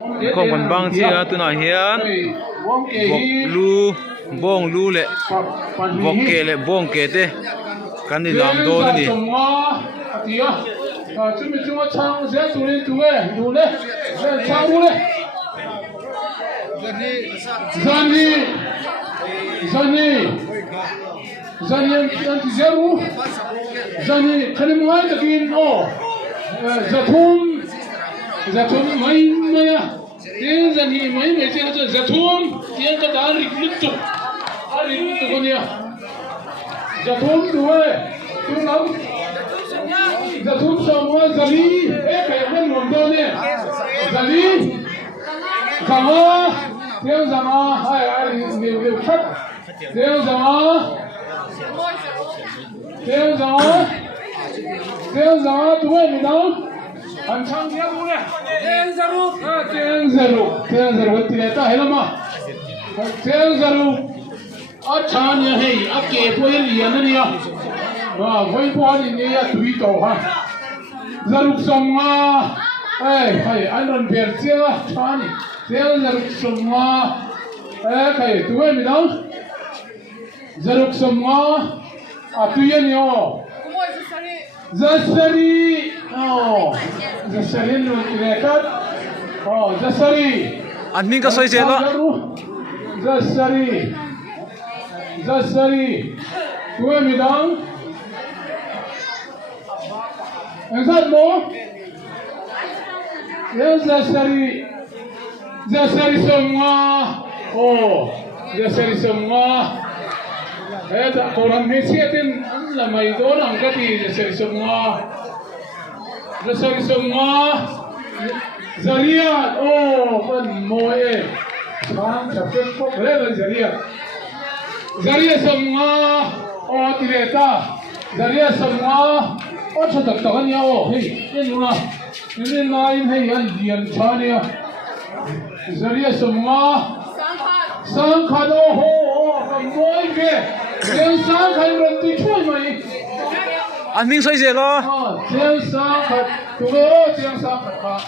Không còn băng chia từ nào hiền vọc lu bong lu lệ vọc kề lệ bong kề thế cái này làm đồ này Zani anti-zero, Zani kalimai takin zatum mai tin Zani mai macam zatum tiang kata ribut kan ya, zatum dua, tu nam, zatum semua Zani, kayak mana nombor ni, Zani, sama, tiang sama, ni kat, tiang sama. Tiếng gió tuổi mình đâu anh sang tiếng luôn nè tiếng zaru tiếng ta hiểu không tiếng zaru ở chán như thế ở kề tuổi liền đấy nhá với qua thì nhá tuổi đầu ha zaru sông hay anh còn biết chưa chán tiếng zaru sông cái tuổi mình đâu zaru sông tuy nhiên yo Zasari Zasari luôn rekat Zasari anh mình có xoay xe đó Zasari tuwe midang anh sát mo Zasari semua Ada orang Malaysia tin lamai itu orang kati dari semua Zaria kan moe sekarang capek kok boleh Zaria semua tireta Zaria semua cetak tangan ya hei ini lain hei yang chania Zaria semua sangkat moe ke tiếng sáng khai rừng tùy chui mày anh mình xoay xe đó tiếng sáng khai tụi nó tiếng sáng khai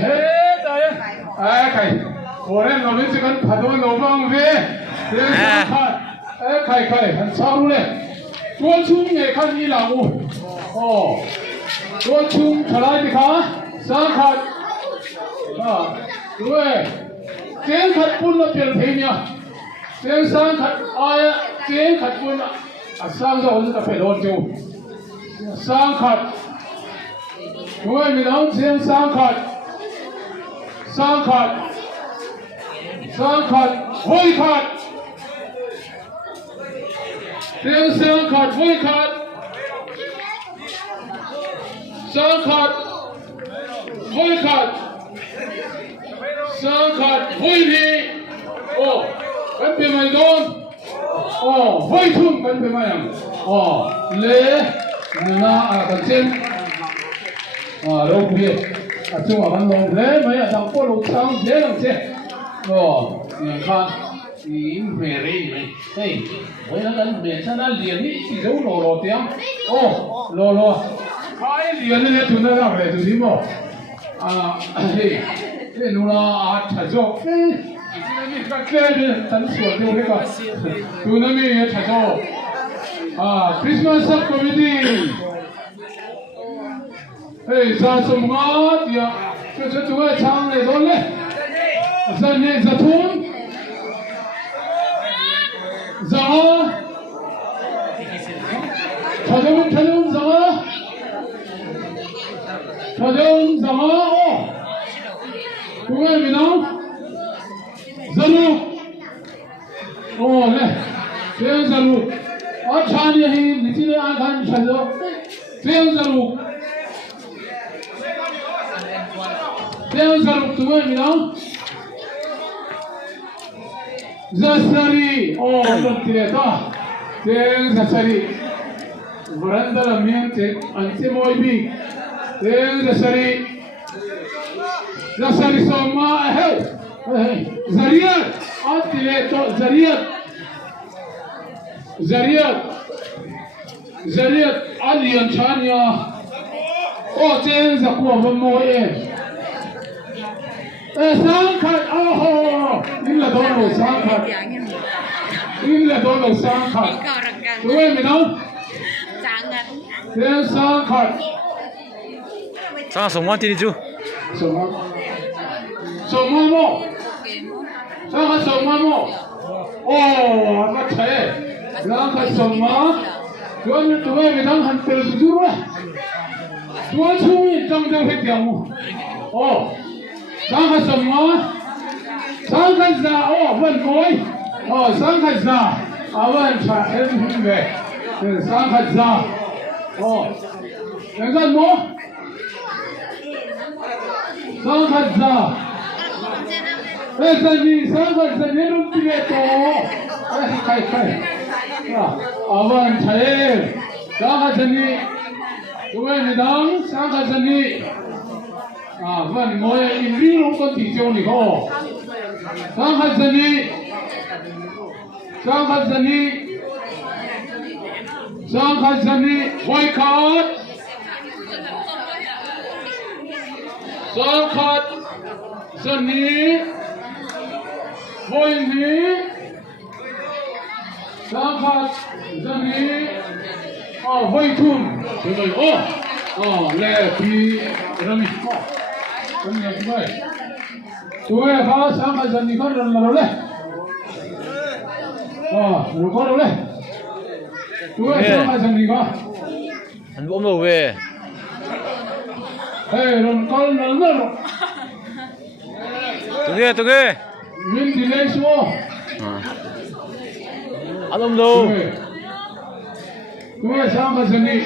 hết đấy khai hồi nãy nó mới chỉ cần phát động nó vang về tiếng sáng khai khai hắn sao luôn tua chung nghe khai đi làm tua chung trở lại đi khá sáng khai đúng rồi tiếng khai phun là tiền thế nhá tiếng sáng khát tiếng khát quân sáng giờ chúng ta phải đồn chú sáng khát đúng rồi mình nói tiếng sáng khát vui khát tiếng sáng khát vui khát sáng khát vui khát sáng khát vui đi kan pe mai don vai thum kan pe mai am le na kan chen lo bia chung kan lo le mai dang po lo sang le lang che ni khan ni me re mai hey với nó kan be sana liền ni chỉ dấu lo tiang lo khai liền ni tu na ra về tu đi mo hey le nu la tha jo các cái tận sửa điều cái cả, tụi nó mới thay đổi. Christmas committee, hey, ra sum ngát, ya, cái tụi nó chăng này đó đấy, dân này dân thôn, tụi nó mình nói. Zaru, ले, फेर zaru, और छान यही नीचे आँखान चलो, फेर zaru तुम्हें मिलाऊं, Zasari, tireta, फेर Zasari, वरंदा लम्बियन थे, अंतिम वही भी, फेर Zasari सोमा है, Zariat, atileto, Zariat, alian chania, chen zakua moe, sang khát in là đôi lẩu sang khát in là đôi lẩu sang khát tụi em đâu thế sang khát sang sông mát đi chú sông mát sang khát sông mát nó thế sang khát sông mát tụi em đang hành tờ chú rồi tụi chúng trong trong phải tiêu sang khát sông mát sang khát già vẫn mối sang khát già vẫn trả em không về sang khát già em gần mố sang khát già em giờ đi sang khát già nhớ đúng tiền to khai vẫn trả em sang khát già đi tụi em đang sang khát già đi vẫn mối in đi lúc con thị trường này có sang khát già đi sang khát già đi sang khát già đi quay khát sang khát già đi quay đi sang khát già đi quay thun rồi lẹ thì làm gì tụi em có sang khát già đi có lần nào đấy rồi có đâu đấy tụi em sang khát già đi có anh ôm đồ về rồi có lần nào tụi kia mình thì lấy số anh ôm đồ tụi em sang khát già đi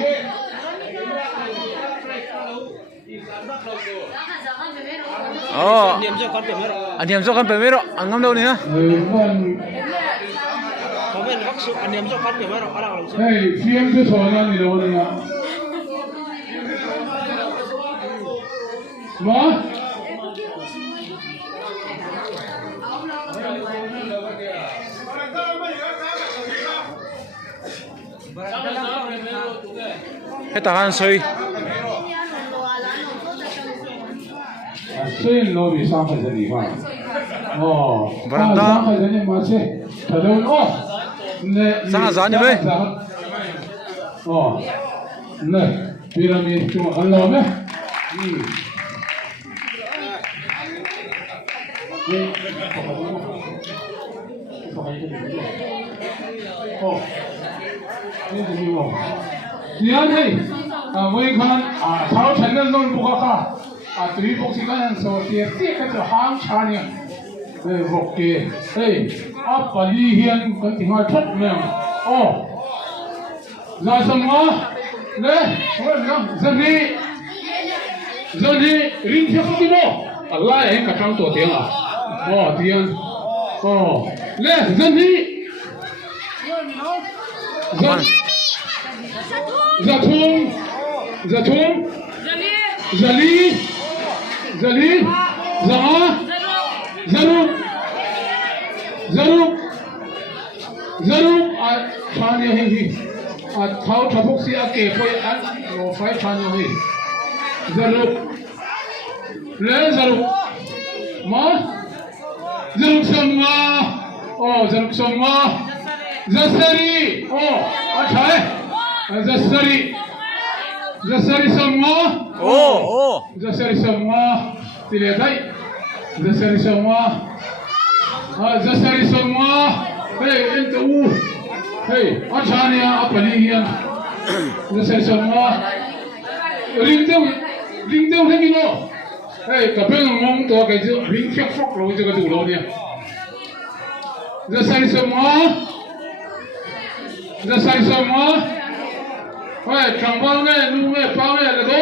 anh em cho con primero anh ngâm đâu nữa phim cái số này đâu đấy mà hết tahan soi xuyên lối bị sang khát già đi mà Baranda sang khát già đi mà chứ thật đâu sang khát già như vậy này pyramid cuma ăn lâu đấy Diyan hey, với con tháo chân lên luôn buka ka, three box kan so tiệt tiệt cái chỗ hang chani, vok ke, áp bali hiền cái tiếng nói thất mềm, ra sân ngõ, nè, dân đi, ring theo không đi đâu, Allah ấy cả trong tổ tiếng tiếng, nè, dân đi, Zatum, Zali, Zarum, Chani hi, tháo thapuk si ake phơi ăn, nó phải Chani hi, Zarum, Zarum semua, Zasari, achai. Zasari semua. Zasari semua. Tidak tahu. Zasari semua. Zasari semua. Itu. Macam ni apa ni yang? Zasari semua. Ring tu lagi lo. Kapel ngomong tu kerja ring fok lo juga tu lo dia. Zasari semua. Zasari semua. Trambal में नू में पावे लगो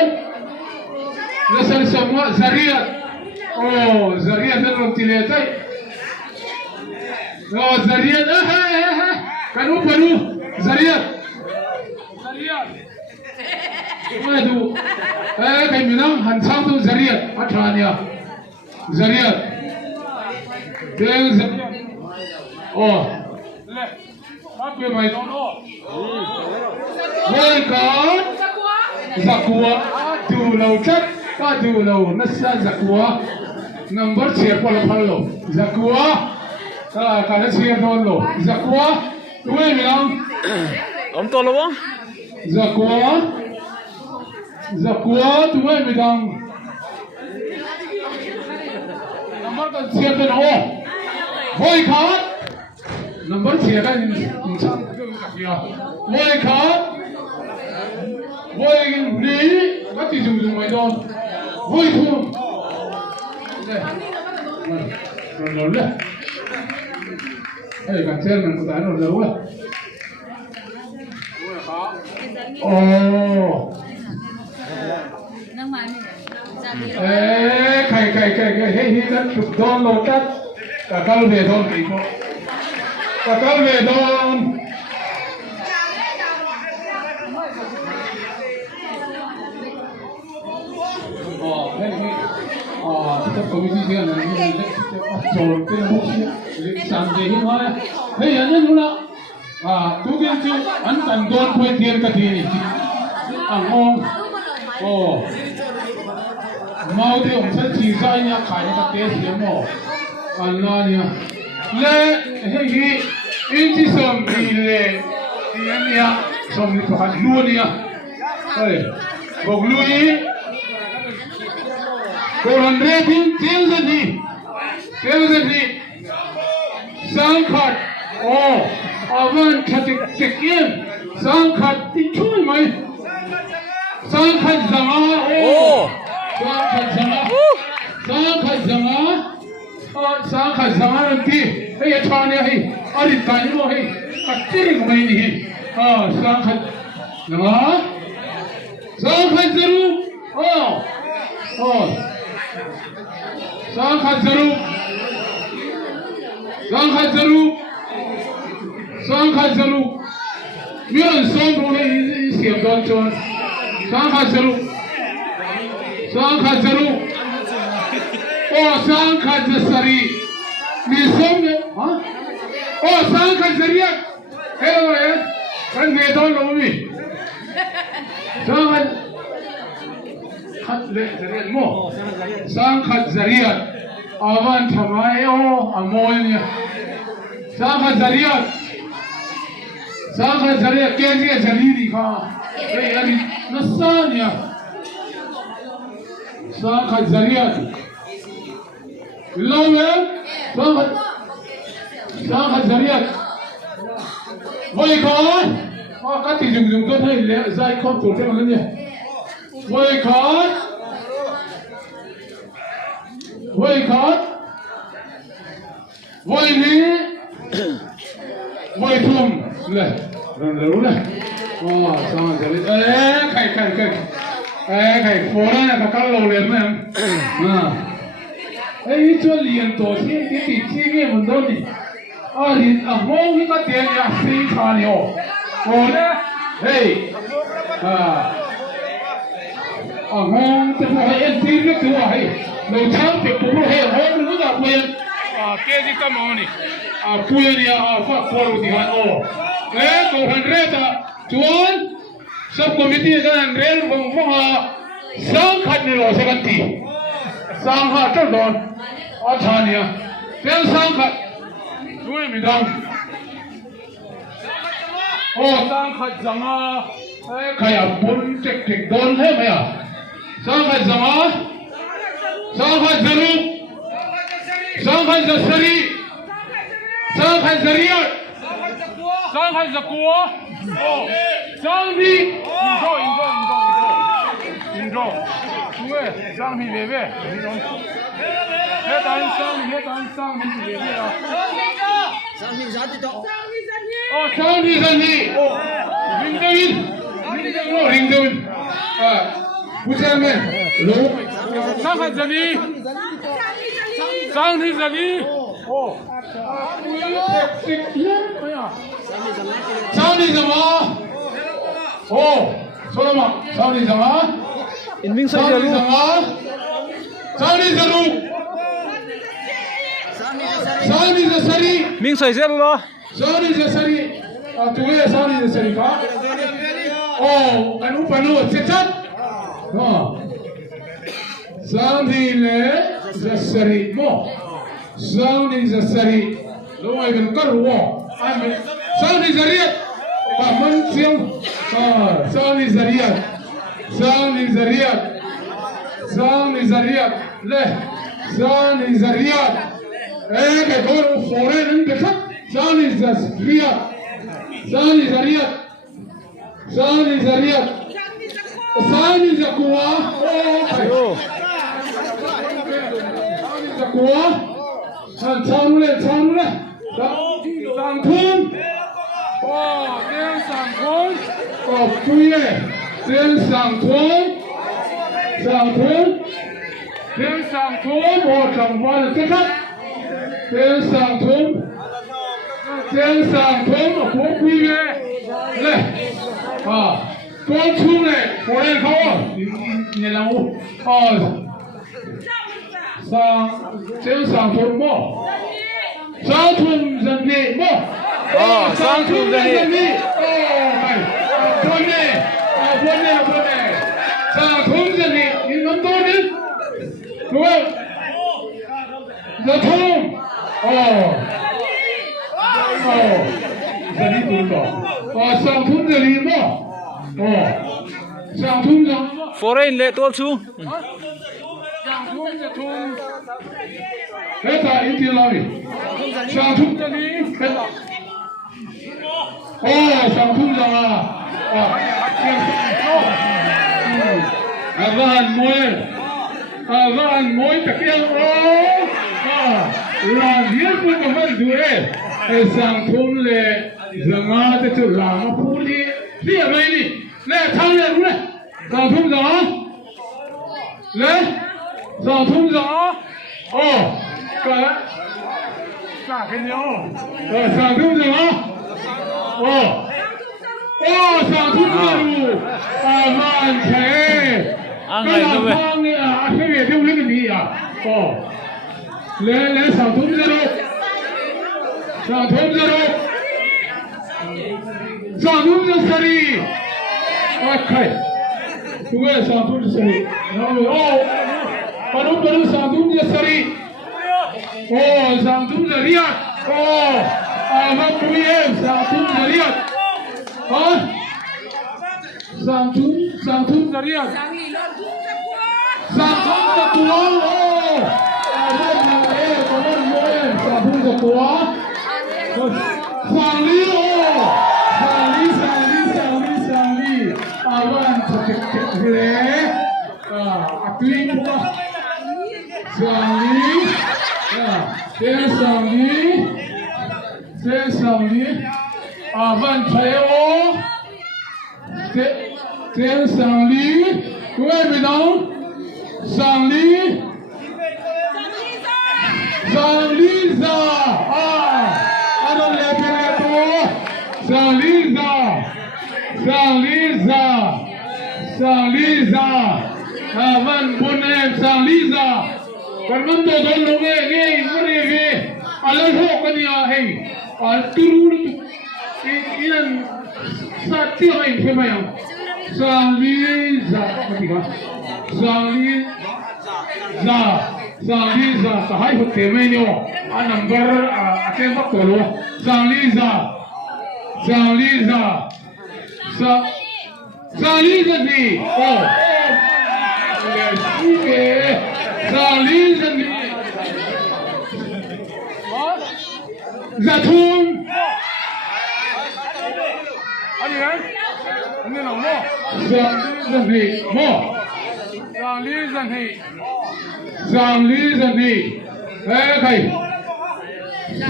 जैसे semua zariat zariat itu tidak tahu zariat kanu zariat waduh kayak minang hansam tu zariat macamnya zariat dengan apa yang main Welcome, Zakua, du lâu chất, có du lâu nó xa Zakua, number check pa lo phalo zakwa ka na check don lo zakwa tuwe milang om to lo bang zakwa tuwe milang number ka check don ho hoi khat number check ka in sa hoi khat hoi ni ka ti jung jung mai don hoi thum rồi đấy, đây cả trên mình có tái rồi đâu đấy, cái đất chụp đòn lột đất, cả cao về đòn thì có, cả cao về đòn. Kita komisi dia nanti jual ke musim, sampai ini mana? Hei, anda nula, tu kan tu, anda don pun tiada kati ni, angong, mau dia umsah cisanya kaya kati semua, anda ni, le, hei, ini sombi le, ini ni ya, sombi tuhan lu ni ya, hei, boglu ni. 400 sang khat avan khatik tekin sang khat ti chui mai sang khat zanga sang khat zanga nanti hei chane hei ari tani mo hei kachiri mai ni sang khat zaru sang khat zaru mian song ro le siam don chon sang khat zaru sang khat sari mi song ne sang khat zariat hello kan me don lo mi sang khat le zariat mo sang khat zariat avan thamai amol ni sang khat zariat ke zaliri kha ei ani nasanya sang khat zariat lowe sang khat zariat voi khan ka ti jung ko thai le zai khom tu te man ni voi khan voi ni voi thum le ron lu le sang zari kai phora na ka lo le man ei cho liền tổ tiên cái gì chi nghe mình đâu đi liền mong cái tiền ya xí cha ni đấy hey mong cái phải em tin cái thứ này đầu tháng thì cũng hay mong nó là quyền cái gì cái mong này quyền ya phát khổ thì hắn đấy cầu hành rê ta chuan sub committee cái hành rê vòng sáng khát ni lo sẽ cái gì sang ha cho đòn chả nhỉ tiếng sang khát đuôi mình đâu sang khát rằng cái bốn trịch đòn hết mày sang khát rằng sang khát zaru sang khát zasari sang khát zariat sang khát zakwa sang đi 인조 두에 쌍미 베베 해단 쌍미 베베야 쌍미 자디도 쌍미 자디 링도인 부자면 로 쌍한 자디 쌍미 자디 쌍미 자마 소라마 쌍미 자마 in ming sai zaru sani zasari ming sai zaru lo sani zasari tuwe sani zasari ka anu panu sechat sang đi lệ giật sari mo sang đi giật sari lúc này mình có rùa anh mình sang đi zariat và mình tiếng sang đi zariat sang đi zariat sang đi zariat lệ sang đi zariat cái con phổ lên đến cái khác sang đi zariat sang đi zariat sang đi zariat sang đi zakua Ayo. zakua sang lên sang thun tiếng sang thun quỳ tiếng sang thun tiếng sang thun trong văn cái khác tiếng sang thun ở phố quỳ lên con chung này phố lên không nhìn nào tiếng sang thun mò sang thun dân đi mò sang thun dân đi buồn này sang thun dân đi nhìn ngắm tôi đi đúng không dân thun dân đi tụi đó sang thun dân đi mò sang thun dân Foreign lệ tuột xuống. hết ta ít tiền rồi sang thun dân đi hết sang thun dân van môi tất nhiên là riêng của các bạn đuổi sang thun lệ rằng à cho làm nó phù đi đi ở đây đi lệ thang lệ đúng này sang thun gió lệ sang thun gió cái cái nhau sang thun gió sang thun gió van thế cái là thang này cái việc đâu lấy cái gì lệ sang thun gió sang thun gió sang thun gió sari okay tu es sang thun sari baru sang thun gió sari sang thun zariat apa punya sang thun zariat sang thun zariat sang thun zakua sang thun zakua sang li awan cek le atui buka sang li avan chayo tiếng sang li quay về đâu sang li ra ano le pere sang li ra avan bonem sang li ra còn vấn đề đó là nghe về alai ho cái gì hay turu ilan sa tiêu hay phải không sang li ra cái gì cả sang li ra sa hai hộp tiền mấy nhiêu number cái bắt cầu luôn sang li ra sang li ra gì sang li ra gì zathun 아니 언니 너무 sang li ra gì thầy sang li ra gì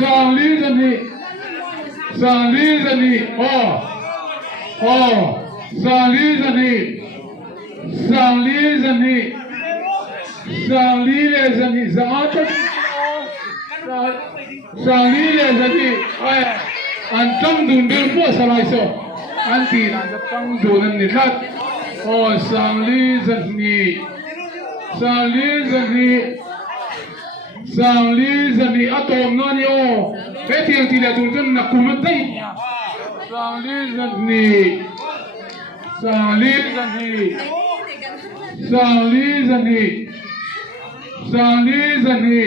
sang li ra gì sang li ra gì sang li ra gì sang li ra gì sang li ra gì anh trong đường đường mua sao lại sao anh thì là trong đường này khác sang li ra gì sang li ra gì atom nó đi cái tiếng thì là tụi dân là cùng một tay sang li ra gì sang li ra gì sang lý dân hi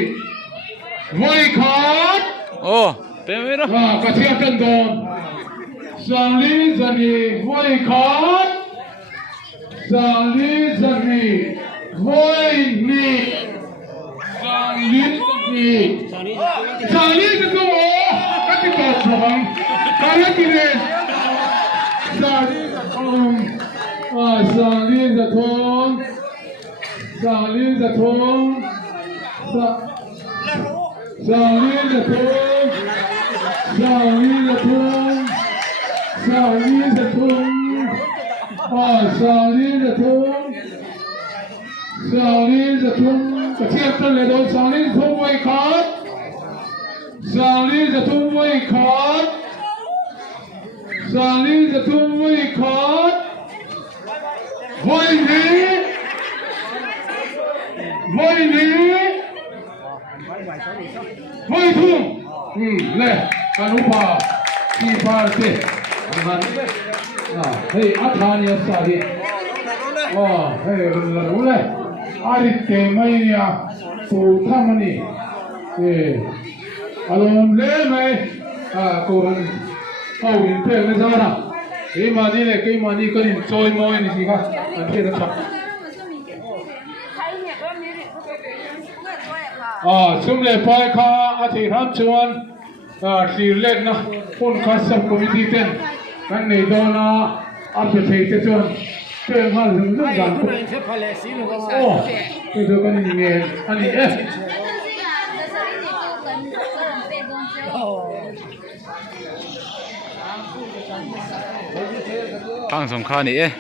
voi khát โอ้เป็นไหมเนาะ กระเทียมกันโดนsang lý dân hi voi khát sang lý dân hi voi ni sang lý dân hi sang lý dân tu các cái cột sống các cái này sang lý sang lý dân thôn sang lý dân thôn sang lý dân thôn sang lý dân thôn sang lý dân thôn sang lý dân thôn sang lý dân thônกระเทียมกันเลยโดนsang lý dân thônไว้ขาดsang lý dân thônไว้ขาดsang lý dân thônไว้ขาดไว้หนีไว้หนีไว้ทุ่งเลยอนุภาที่พาเสมันเฮ้ยอัฐานีสาธิเฮ้ยรู้เลยอาริเตไม่เนี่ยสูทำมันนี่อารมณ์เล่ไหมกูมันเอาอินเตอร์ไม่ใช่นะเฮ้ยมานี่เลยกี่มานี่ก็นี่จอยมอยนี่สิครับอันที่เราชอบชุมเล่ไปข้าอาทิตย์ทำชวนสีเล็กนะคนข้าสับคอมมิตี้เต้นกันในโดนาอัพเดทจนเรื่องหันถึงเรื่องการโอ้ไปดูกันนี่เงี้ยอันนี้ฟังสงขลานี่เอ๊ะ